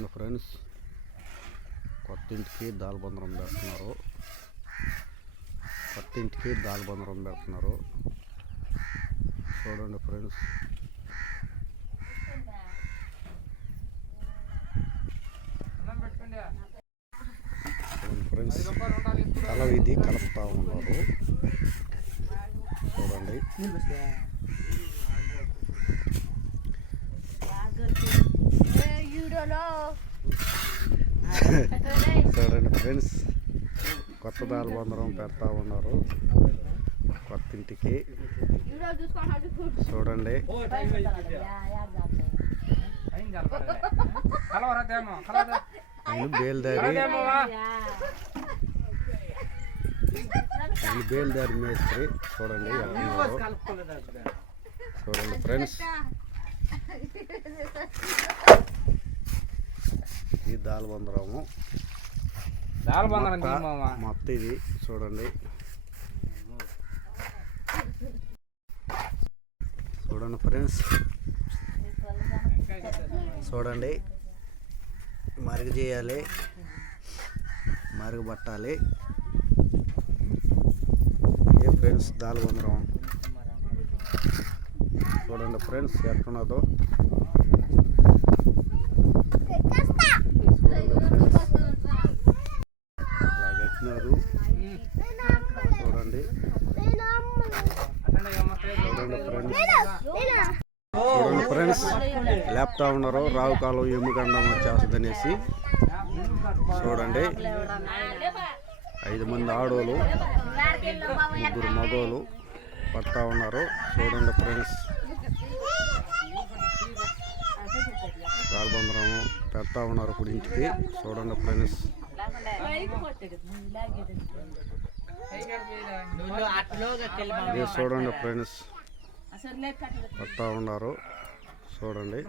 చూడండి ఫ్రెండ్స్, కొత్త ఇంటికి దాల్బందరం పెడుతున్నారు. చూడండి ఫ్రెండ్స్, కలవ ఇది కలుపుతా ఉన్నారు. చూడండి చూడండి ఫ్రెండ్స్, కొత్త దాల్బందరం పెడతా ఉన్నారు కొత్త ఇంటికి. చూడండి బేల్దారి మేస్త్రి. చూడండి చూడండి ఫ్రెండ్స్, ఈ దాల్బందరము మొత్తం ఇది. చూడండి ఫ్రెండ్స్, చూడండి మరుగు చేయాలి, మరుగు పట్టాలి. ఏ ఫ్రెండ్స్ దాల్బందరం చూడండి ఫ్రెండ్స్ ఎట్టున్నదో. అలా కట్టినారు. చూడండి ఫ్రెండ్స్ లేపుతా ఉన్నారు. రావు కాలం ఎమ్ముగండం వచ్చేస్తుంది అనేసి. చూడండి 5 మంది ఆడోళ్ళు, 3 మగోళ్ళు పడతా ఉన్నారు. చూడండి ఫ్రెండ్స్, దాల్బందరం పెడతా ఉన్నారు ఇప్పుడు ఇంటికి. చూడండి ఫ్రెండ్స్, చూడండి ఫ్రెండ్స్ పడతా ఉన్నారు. చూడండి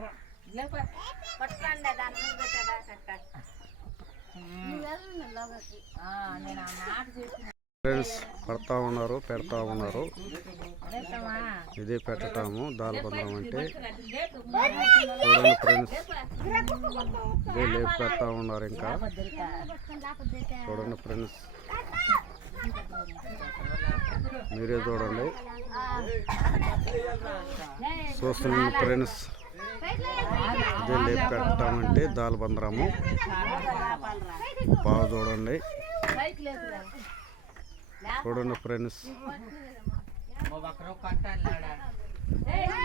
ఫ్రెండ్స్ పడతా ఉన్నారు, పెడతా ఉన్నారు. ఇదే పెట్టటము దాల్బందరం అంటే. చూడండి ఫ్రెండ్స్, ఇదే లేపు పెడతా ఉన్నారు ఇంకా. చూడండి ఫ్రెండ్స్, మీరే చూడండి. చూస్తున్నాను ఫ్రెండ్స్, ఇదే లేపు పెట్టామంటే దాల్బందరము. బాగా చూడండి. చూడండి ఫ్రెండ్స్,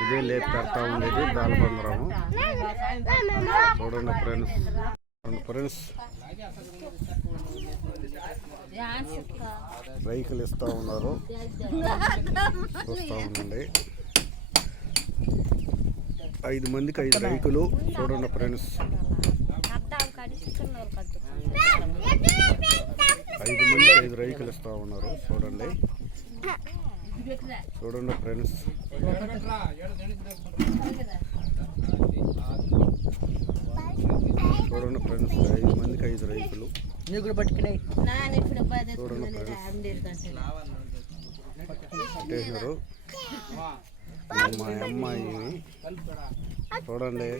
ఇదే లేపు పెడతా ఉండేది దాల్బందరము. చూడండి ఫ్రెండ్స్ రైకులు ఇస్తూ ఉన్నారు. చూస్తూ ఉండండి. 5 మందికి 5 రైకులు. చూడండి ఫ్రెండ్స్, 5 మందికి 5 రైకులు ఇస్తూ ఉన్నారు. చూడండి ఫ్రెండ్స్, చూడండి ఫ్రెండ్స్ 5 మందికి 5 రైకులు. చూడండి ఫ్రెండ్స్ పెట్టేసినారు. మా అమ్మాయి చూడండి.